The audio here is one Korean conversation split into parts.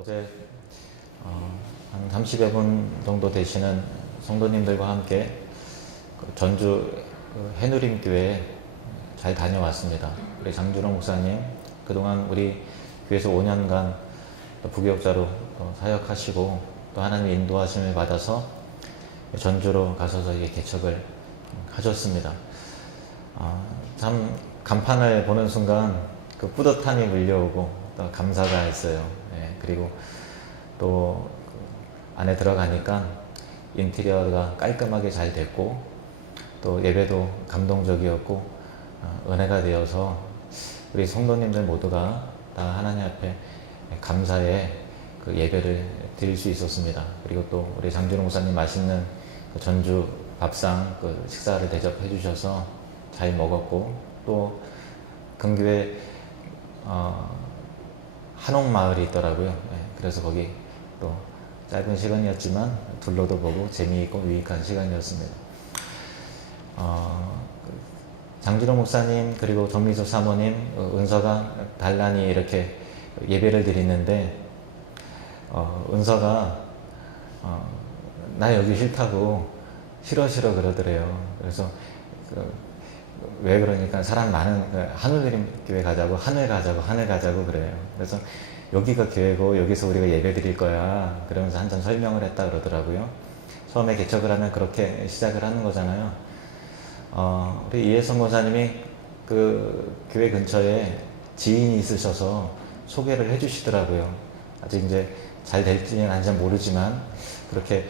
어제 한 30여 분 정도 되시는 성도님들과 함께 전주 해누림교회에 잘 다녀왔습니다. 우리 장준호 목사님, 그동안 우리 교회에서 5년간 부교육자로 사역하시고 또 하나님의 인도하심을 받아서 전주로 가셔서 개척을 하셨습니다. 참 간판을 보는 순간 그 뿌듯함이 밀려오고 또 감사가 있어요. 그리고 또 안에 들어가니까 인테리어가 깔끔하게 잘 됐고 또 예배도 감동적이었고 은혜가 되어서 우리 성도님들 모두가 다 하나님 앞에 감사의 그 예배를 드릴 수 있었습니다. 그리고 또 우리 장준호 목사님 맛있는 그 전주 밥상 그 식사를 대접해 주셔서 잘 먹었고 또 근교에 한옥마을이 있더라고요. 그래서 거기 또 짧은 시간이었지만 둘러도 보고 재미있고 유익한 시간이었습니다. 장준호 목사님 그리고 정미수 사모님 은서가 단란히 이렇게 예배를 드리는데 은서가 나 여기 싫다고 싫어 그러더래요. 그래서 왜 그러니까 사람 많은 하늘교회 가자고 하늘 가자고 그래요. 그래서 여기가 교회고 여기서 우리가 예배 드릴 거야 그러면서 한참 설명을 했다 그러더라고요. 처음에 개척을 하면 그렇게 시작을 하는 거잖아요. 우리 이혜성 목사님이 그 교회 근처에 지인이 있으셔서 소개를 해주시더라고요. 아직 이제 잘 될지는 아닌지 모르지만 그렇게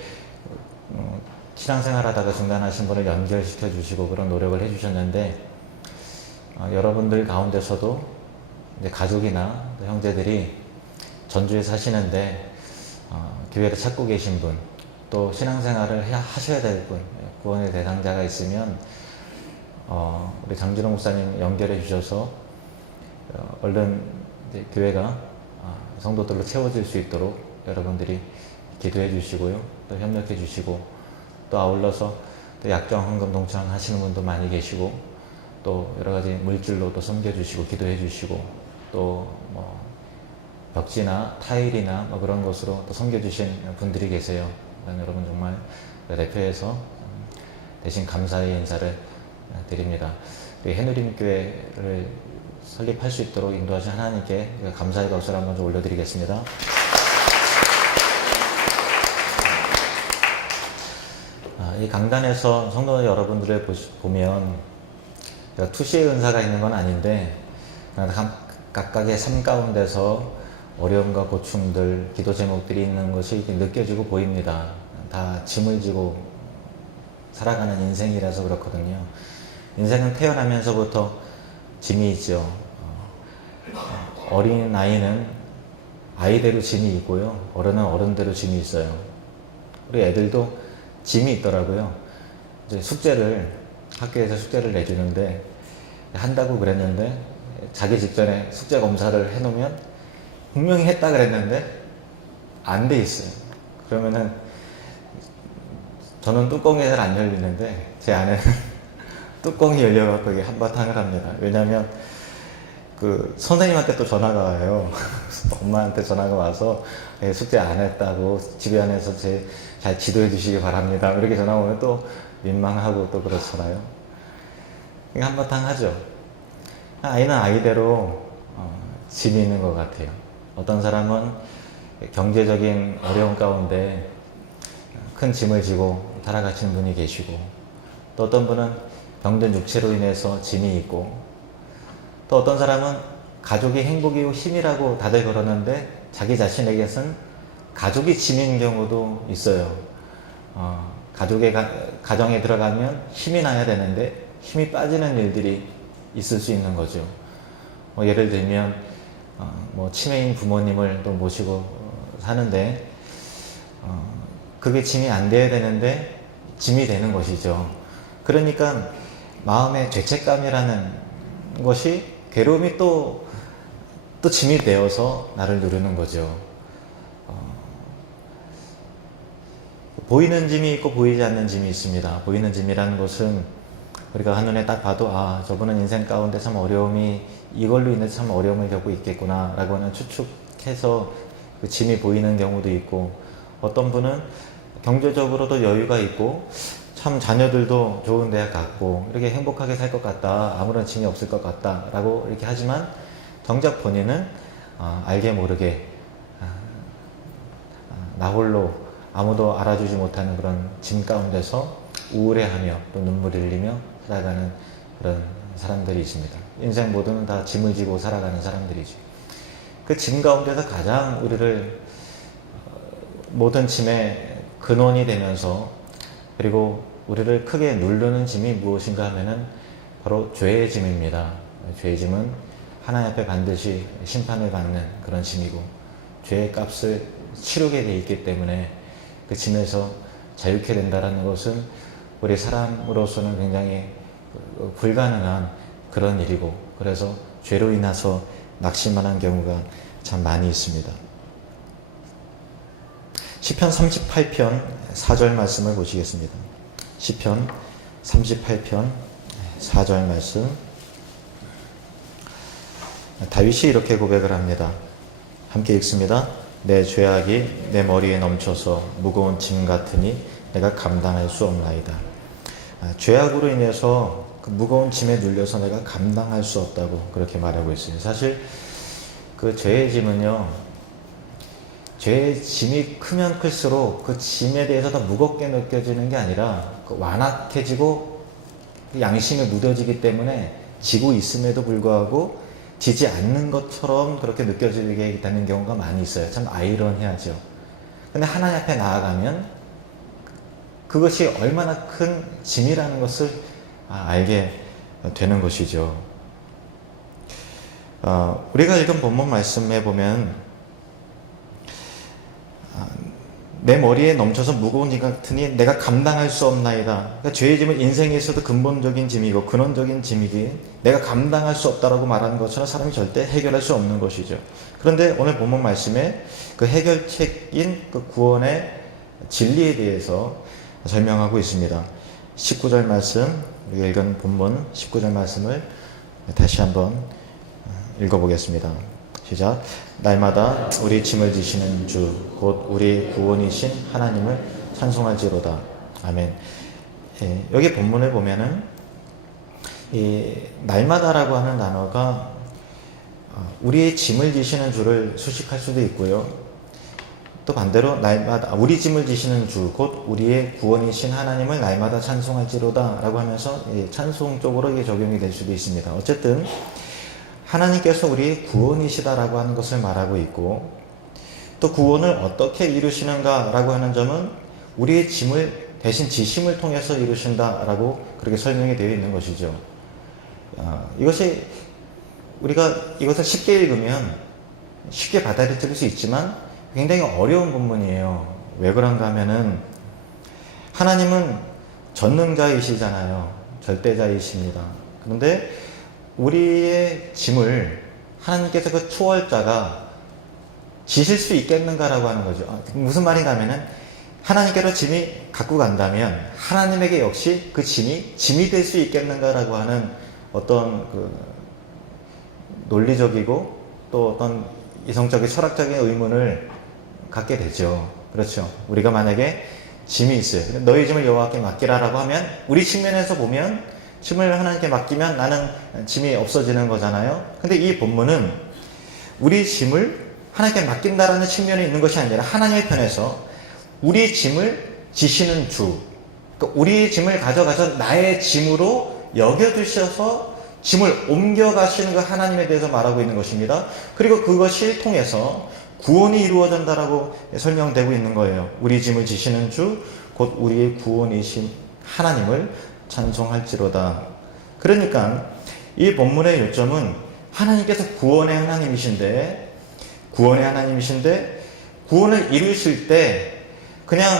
신앙생활 하다가 중단하신 분을 연결시켜 주시고 그런 노력을 해주셨는데 여러분들 가운데서도 이제 가족이나 형제들이 전주에 사시는데 교회를 찾고 계신 분, 또 신앙생활을 하셔야 될 분, 구원의 대상자가 있으면 우리 장준호 목사님 연결해 주셔서 얼른 이제 교회가 성도들로 채워질 수 있도록 여러분들이 기도해 주시고요, 또 협력해 주시고 또 아울러서 또 약정 헌금 동창 하시는 분도 많이 계시고 또 여러 가지 물질로 또 섬겨주시고 기도해 주시고 또 뭐 벽지나 타일이나 뭐 그런 것으로 또 섬겨주신 분들이 계세요. 여러분 정말 대표해서 대신 감사의 인사를 드립니다. 우리 해누림교회를 설립할 수 있도록 인도하신 하나님께 감사의 박수를 한번 좀 올려드리겠습니다. 이 강단에서 성도 여러분들을 보면 투시의 은사가 있는 건 아닌데 각각의 삶 가운데서 어려움과 고충들, 기도 제목들이 있는 것이 느껴지고 보입니다. 다 짐을 지고 살아가는 인생이라서 그렇거든요. 인생은 태어나면서부터 짐이 있죠. 어린 아이는 아이대로 짐이 있고요. 어른은 어른대로 짐이 있어요. 우리 애들도 짐이 있더라고요. 이제 학교에서 숙제를 내주는데 한다고 그랬는데 자기 직전에 숙제 검사를 해놓으면 분명히 했다 그랬는데 안 돼 있어요. 그러면은 저는 뚜껑이 잘 안 열리는데 제 아내는 뚜껑이 열려갖고 이게 한바탕을 합니다. 왜냐면 그 선생님한테 또 전화가 와요. 엄마한테 전화가 와서 숙제 안 했다고 집에 안에서 잘 지도해 주시기 바랍니다. 이렇게 전화 오면 또 민망하고 또 그렇잖아요. 한바탕 하죠. 아이는 아이대로 짐이 있는 것 같아요. 어떤 사람은 경제적인 어려움 가운데 큰 짐을 지고 살아가시는 분이 계시고 또 어떤 분은 병든 육체로 인해서 짐이 있고 또 어떤 사람은 가족이 행복이고 힘이라고 다들 그러는데 자기 자신에게선 가족이 짐인 경우도 있어요. 가정에 들어가면 힘이 나야 되는데 힘이 빠지는 일들이 있을 수 있는 거죠. 예를 들면 치매인 부모님을 또 모시고 사는데 그게 짐이 안 돼야 되는데 짐이 되는 것이죠. 그러니까 마음의 죄책감이라는 것이 괴로움이 또 짐이 되어서 나를 누르는 거죠. 보이는 짐이 있고 보이지 않는 짐이 있습니다. 보이는 짐이라는 것은 우리가 한눈에 딱 봐도 저분은 인생 가운데 참 어려움이 이걸로 인해 참 어려움을 겪고 있겠구나 라고 하는 추측해서 그 짐이 보이는 경우도 있고, 어떤 분은 경제적으로도 여유가 있고 참 자녀들도 좋은 대학 갔고 이렇게 행복하게 살 것 같다, 아무런 짐이 없을 것 같다 라고 이렇게 하지만 정작 본인은 알게 모르게 나 홀로 아무도 알아주지 못하는 그런 짐 가운데서 우울해하며 또 눈물 흘리며 살아가는 그런 사람들이 있습니다. 인생 모두는 다 짐을 지고 살아가는 사람들이죠. 그 짐 가운데서 가장 우리를 모든 짐의 근원이 되면서, 그리고 우리를 크게 누르는 짐이 무엇인가 하면은 바로 죄의 짐입니다. 죄의 짐은 하나님 앞에 반드시 심판을 받는 그런 짐이고, 죄의 값을 치르게 돼 있기 때문에 그 짐에서 자유케 된다는 것은 우리 사람으로서는 굉장히 불가능한 그런 일이고, 그래서 죄로 인해서 낙심하는 경우가 참 많이 있습니다. 시편 38편 4절 말씀을 보시겠습니다. 시편 38편 4절 말씀. 다윗이 이렇게 고백을 합니다. 함께 읽습니다. 내 죄악이 내 머리에 넘쳐서 무거운 짐 같으니 내가 감당할 수 없나이다. 죄악으로 인해서 그 무거운 짐에 눌려서 내가 감당할 수 없다고 그렇게 말하고 있어요. 사실 그 죄의 짐은요, 죄의 짐이 크면 클수록 그 짐에 대해서 더 무겁게 느껴지는 게 아니라 완악해지고 양심에 묻어지기 때문에 지고 있음에도 불구하고 지지 않는 것처럼 그렇게 느껴지게 되는 경우가 많이 있어요. 참 아이러니하죠. 근데 하나님 앞에 나아가면 그것이 얼마나 큰 짐이라는 것을 알게 되는 것이죠. 우리가 읽은 본문 말씀에 보면 내 머리에 넘쳐서 무거운 짐 같으니 내가 감당할 수 없나이다. 그러니까 죄의 짐은 인생에서도 근본적인 짐이고 근원적인 짐이기, 내가 감당할 수 없다라고 말하는 것처럼 사람이 절대 해결할 수 없는 것이죠. 그런데 오늘 본문 말씀에 그 해결책인 그 구원의 진리에 대해서 설명하고 있습니다. 19절 말씀, 우리가 읽은 본문 19절 말씀을 다시 한번 읽어보겠습니다. 시작. 날마다 우리 짐을 지시는 주, 곧 우리 구원이신 하나님을 찬송할지로다. 아멘. 예, 여기 본문을 보면은 이 날마다라고 하는 단어가 우리의 짐을 지시는 주를 수식할 수도 있고요. 또 반대로 날마다 우리 짐을 지시는 주, 곧 우리의 구원이신 하나님을 날마다 찬송할지로다 라고 하면서 찬송 쪽으로 이게 적용이 될 수도 있습니다. 어쨌든 하나님께서 우리의 구원이시다라고 하는 것을 말하고 있고, 또 구원을 어떻게 이루시는가라고 하는 점은 우리의 짐을 대신 지심을 통해서 이루신다라고 그렇게 설명이 되어 있는 것이죠. 이것이 우리가 이것을 쉽게 읽으면 쉽게 받아들일 수 있지만 굉장히 어려운 본문이에요. 왜 그런가 하면은 하나님은 전능자이시잖아요. 절대자이십니다. 그런데 우리의 짐을 하나님께서 그 초월자가 지실 수 있겠는가라고 하는 거죠. 무슨 말인가 하면은 하나님께로 짐이 갖고 간다면 하나님에게 역시 그 짐이 될 수 있겠는가라고 하는 어떤 그 논리적이고 또 어떤 이성적인 철학적인 의문을 갖게 되죠. 그렇죠. 우리가 만약에 짐이 있어요. 너희 짐을 여호와께 맡기라라고 하면 우리 측면에서 보면 짐을 하나님께 맡기면 나는 짐이 없어지는 거잖아요. 근데 이 본문은 우리 짐을 하나님께 맡긴다라는 측면이 있는 것이 아니라 하나님의 편에서 우리 짐을 지시는 주, 그러니까 우리 짐을 가져가서 나의 짐으로 여겨두셔서 짐을 옮겨가시는 그 하나님에 대해서 말하고 있는 것입니다. 그리고 그것을 통해서 구원이 이루어진다라고 설명되고 있는 거예요. 우리 짐을 지시는 주, 곧 우리의 구원이신 하나님을 찬송할지로다. 그러니까 이 본문의 요점은 하나님께서 구원의 하나님이신데 구원을 이루실 때 그냥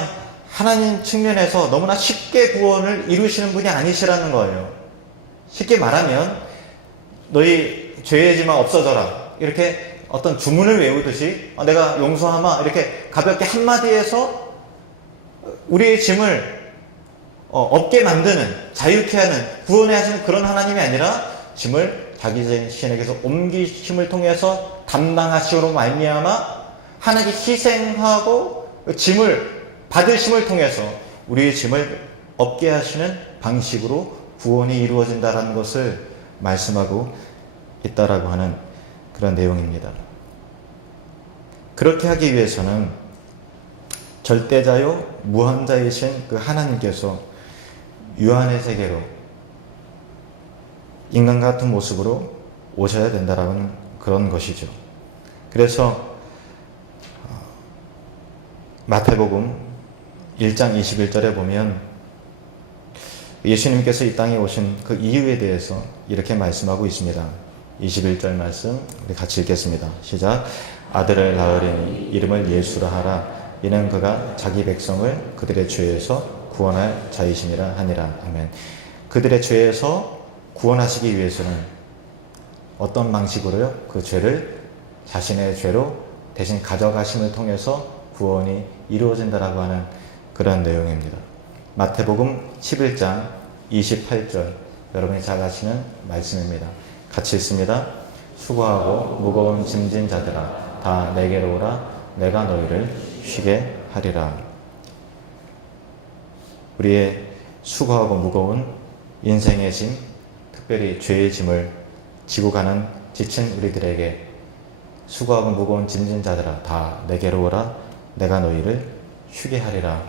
하나님 측면에서 너무나 쉽게 구원을 이루시는 분이 아니시라는 거예요. 쉽게 말하면 너희 죄의 짐아 없어져라, 이렇게 어떤 주문을 외우듯이 내가 용서하마, 이렇게 가볍게 한마디에서 우리의 짐을 없게 만드는, 자유케 하는, 구원해 하시는 그런 하나님이 아니라 짐을 자기 자신에게서 옮기심을 통해서 담당하시므로 말미암아 하나님께 희생하고 짐을 받으심을 통해서 우리의 짐을 없게 하시는 방식으로 구원이 이루어진다는 것을 말씀하고 있다라고 하는 그런 내용입니다. 그렇게 하기 위해서는 절대자요 무한자이신 그 하나님께서 유한의 세계로 인간 같은 모습으로 오셔야 된다라는 그런 것이죠. 그래서 마태복음 1장 21절에 보면 예수님께서 이 땅에 오신 그 이유에 대해서 이렇게 말씀하고 있습니다. 21절 말씀 우리 같이 읽겠습니다. 시작. 아들을 낳으리니 이름을 예수라 하라. 이는 그가 자기 백성을 그들의 죄에서 구원할 자이심이라 하니라. 아멘. 그들의 죄에서 구원하시기 위해서는 어떤 방식으로요? 그 죄를 자신의 죄로 대신 가져가심을 통해서 구원이 이루어진다라고 하는 그런 내용입니다. 마태복음 11장 28절 여러분이 잘 아시는 말씀입니다. 같이 읽습니다. 수고하고 무거운 짐진 자들아 다 내게로 오라. 내가 너희를 쉬게 하리라. 우리의 수고하고 무거운 인생의 짐, 특별히 죄의 짐을 지고 가는 지친 우리들에게 수고하고 무거운 짐진 자들아 다 내게로 오라. 내가 너희를 쉬게 하리라.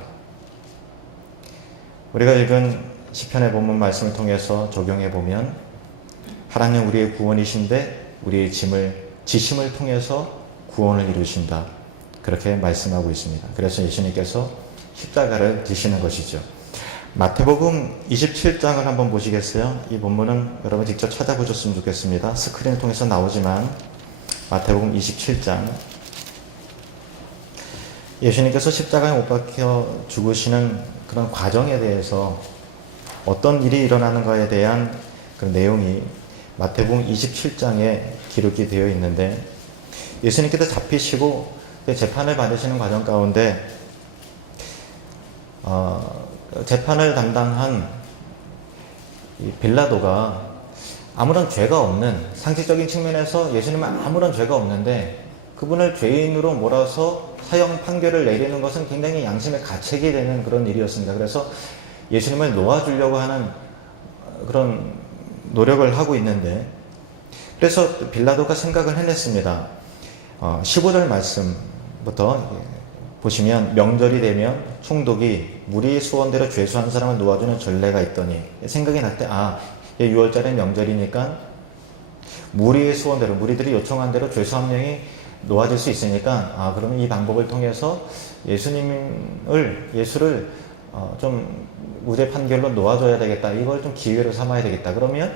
우리가 읽은 시편의 본문 말씀을 통해서 적용해 보면 하나님 우리의 구원이신데 우리의 지심을 통해서 구원을 이루신다. 그렇게 말씀하고 있습니다. 그래서 예수님께서 십자가를 지시는 것이죠. 마태복음 27장을 한번 보시겠어요? 이 본문은 여러분 직접 찾아보셨으면 좋겠습니다. 스크린을 통해서 나오지만 마태복음 27장 예수님께서 십자가에 못 박혀 죽으시는 그런 과정에 대해서 어떤 일이 일어나는가에 대한 그 내용이 마태복음 27장에 기록이 되어 있는데 예수님께서 잡히시고 재판을 받으시는 과정 가운데 재판을 담당한 이 빌라도가 아무런 죄가 없는 상식적인 측면에서 예수님은 아무런 죄가 없는데 그분을 죄인으로 몰아서 사형 판결을 내리는 것은 굉장히 양심의 가책이 되는 그런 일이었습니다. 그래서 예수님을 놓아주려고 하는 그런 노력을 하고 있는데 그래서 빌라도가 생각을 해냈습니다. 15절 말씀부터 보시면 명절이 되면 총독이 무리의 소원대로 죄수한 사람을 놓아주는 전례가 있더니 생각이 날 때 6월달에 명절이니까 무리의 소원대로 무리들이 요청한 대로 죄수 한 명이 놓아질 수 있으니까 그러면 이 방법을 통해서 예수를 좀 무죄 판결로 놓아줘야 되겠다. 이걸 좀 기회로 삼아야 되겠다. 그러면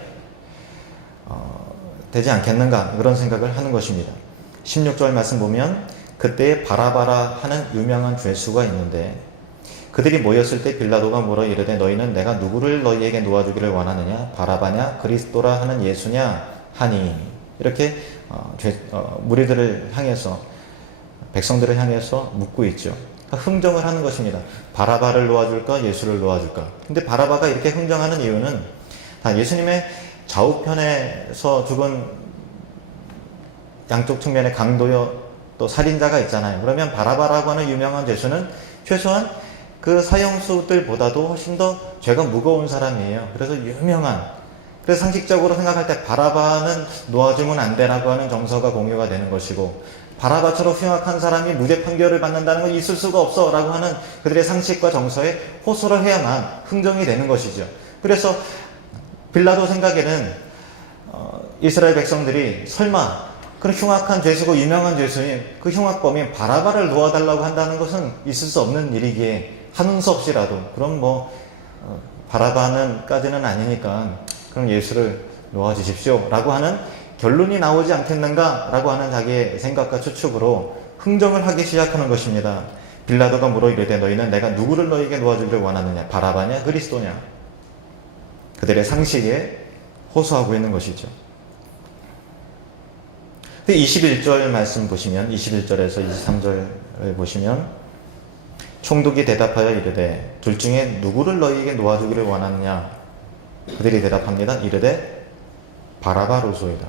되지 않겠는가 그런 생각을 하는 것입니다. 16절 말씀 보면 그때에 바라바라 하는 유명한 죄수가 있는데 그들이 모였을 때 빌라도가 물어 이르되 너희는 내가 누구를 너희에게 놓아주기를 원하느냐 바라바냐 그리스도라 하는 예수냐 하니 이렇게 무리들을 향해서 백성들을 향해서 묻고 있죠. 흥정을 하는 것입니다. 바라바를 놓아줄까 예수를 놓아줄까. 근데 바라바가 이렇게 흥정하는 이유는 다 예수님의 좌우편에서 죽은 양쪽 측면에 강도요 또 살인자가 있잖아요. 그러면 바라바라고 하는 유명한 죄수는 최소한 그 사형수들보다도 훨씬 더 죄가 무거운 사람이에요. 그래서 그래서 상식적으로 생각할 때 바라바는 놓아주면 안 되라고 하는 정서가 공유가 되는 것이고 바라바처럼 흉악한 사람이 무죄 판결을 받는다는 건 있을 수가 없어 라고 하는 그들의 상식과 정서에 호소를 해야만 흥정이 되는 것이죠. 그래서 빌라도 생각에는 이스라엘 백성들이 설마 그런 흉악한 죄수고 유명한 죄수인 그 흉악범인 바라바를 놓아달라고 한다는 것은 있을 수 없는 일이기에 하는 수 없이라도 그럼 바라바는까지는 아니니까 그럼 예수를 놓아주십시오 라고 하는 결론이 나오지 않겠는가 라고 하는 자기의 생각과 추측으로 흥정을 하기 시작하는 것입니다. 빌라도가 물어 이르되 너희는 내가 누구를 너희에게 놓아주기를 원하느냐 바라바냐 그리스도냐. 그들의 상식에 호소하고 있는 것이죠. 21절 말씀 보시면 21절에서 23절을 보시면 총독이 대답하여 이르되 둘 중에 누구를 너희에게 놓아주기를 원하느냐. 그들이 대답합니다. 이르되 바라바로소이다.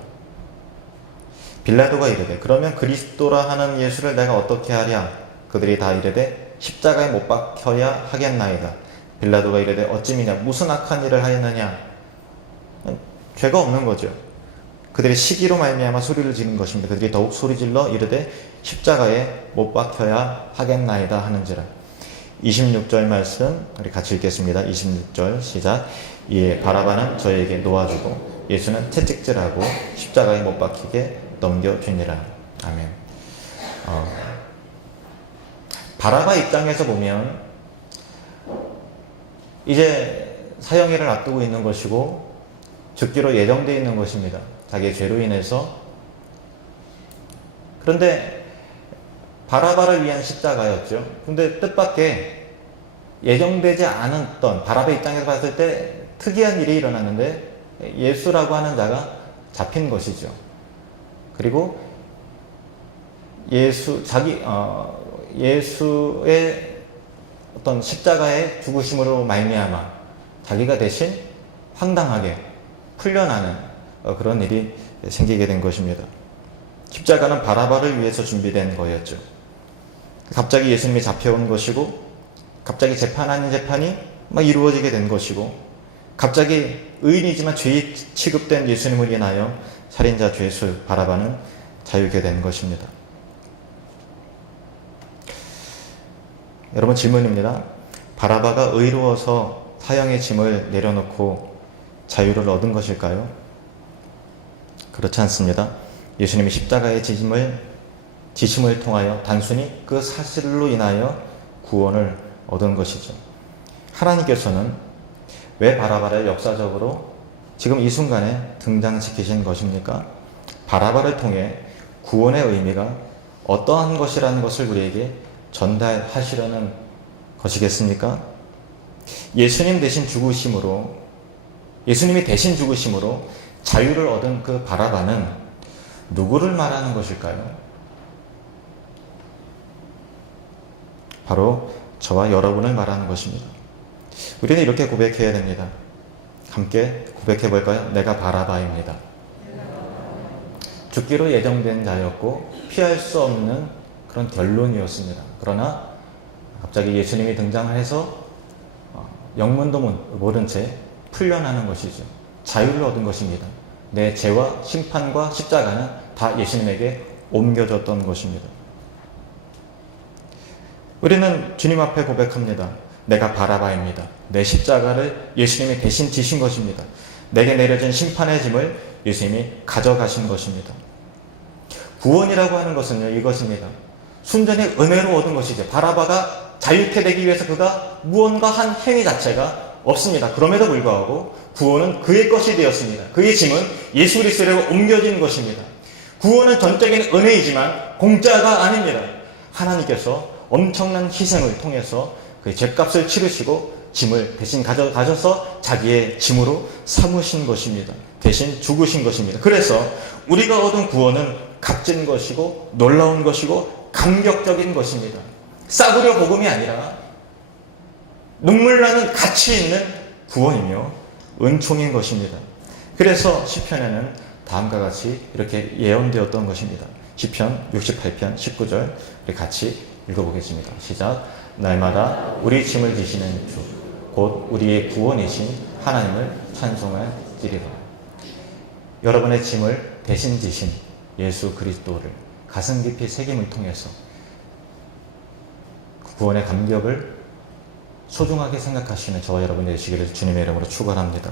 빌라도가 이르되 그러면 그리스도라 하는 예수를 내가 어떻게 하랴? 그들이 다 이르되 십자가에 못 박혀야 하겠나이다. 빌라도가 이르되 어찌미냐 무슨 악한 일을 하였느냐? 죄가 없는 거죠. 그들이 시기로 말미암아 소리를 지른 것입니다. 그들이 더욱 소리질러 이르되 십자가에 못 박혀야 하겠나이다 하는지라. 26절 말씀 우리 같이 읽겠습니다. 26절 시작. 이에 바라바는 저에게 놓아주고 예수는 채찍질하고 십자가에 못 박히게 넘겨주니라. 아멘. 바라바 입장에서 보면 이제 사형일을 앞두고 있는 것이고 죽기로 예정되어 있는 것입니다. 자기의 죄로 인해서. 그런데 바라바를 위한 십자가였죠. 근데 뜻밖의 예정되지 않았던 바라바 입장에서 봤을 때 특이한 일이 일어났는데 예수라고 하는 자가 잡힌 것이죠. 그리고 예수의 어떤 십자가의 죽으심으로 말미암아 자기가 대신 황당하게 풀려나는 그런 일이 생기게 된 것입니다. 십자가는 바라바를 위해서 준비된 거였죠. 갑자기 예수님이 잡혀온 것이고 갑자기 재판 아닌 재판이 막 이루어지게 된 것이고 갑자기 의인이지만 죄 취급된 예수님을 인하여 살인자 죄수 바라바는 자유게 된 것입니다. 여러분 질문입니다. 바라바가 의로워서 사형의 짐을 내려놓고 자유를 얻은 것일까요? 그렇지 않습니다. 예수님이 십자가의 지심을 통하여 단순히 그 사실로 인하여 구원을 얻은 것이죠. 하나님께서는 왜 바라바를 역사적으로 지금 이 순간에 등장시키신 것입니까? 바라바를 통해 구원의 의미가 어떠한 것이라는 것을 우리에게 전달하시려는 것이겠습니까? 예수님이 대신 죽으심으로 자유를 얻은 그 바라바는 누구를 말하는 것일까요? 바로 저와 여러분을 말하는 것입니다. 우리는 이렇게 고백해야 됩니다. 함께 고백해 볼까요? 내가 바라바입니다. 죽기로 예정된 자였고 피할 수 없는 그런 결론이었습니다. 그러나 갑자기 예수님이 등장을 해서 영문도 모른 채 풀려나는 것이죠. 자유를 얻은 것입니다. 내 죄와 심판과 십자가는 다 예수님에게 옮겨졌던 것입니다. 우리는 주님 앞에 고백합니다. 내가 바라바입니다. 내 십자가를 예수님이 대신 지신 것입니다. 내게 내려진 심판의 짐을 예수님이 가져가신 것입니다. 구원이라고 하는 것은요, 이것입니다. 순전히 은혜로 얻은 것이죠. 바라바가 자유케 되기 위해서 그가 무언가 한 행위 자체가 없습니다. 그럼에도 불구하고 구원은 그의 것이 되었습니다. 그의 짐은 예수 그리스도로 옮겨진 것입니다. 구원은 전적인 은혜이지만 공짜가 아닙니다. 하나님께서 엄청난 희생을 통해서 그 죄값을 치르시고 짐을 대신 가져가셔서 자기의 짐으로 삼으신 것입니다. 대신 죽으신 것입니다. 그래서 우리가 얻은 구원은 값진 것이고 놀라운 것이고 감격적인 것입니다. 싸구려 복음이 아니라 눈물 나는 가치 있는 구원이며 은총인 것입니다. 그래서 시편에는 다음과 같이 이렇게 예언되었던 것입니다. 시편 68편 19절 우리 같이 읽어보겠습니다. 시작. 날마다 우리 짐을 지시는 주 곧 우리의 구원이신 하나님을 찬송할지리라. 여러분의 짐을 대신 지신 예수 그리스도를 가슴 깊이 새김을 통해서 구원의 감격을 소중하게 생각하시는 저와 여러분이 되시기를 주님의 이름으로 축원합니다.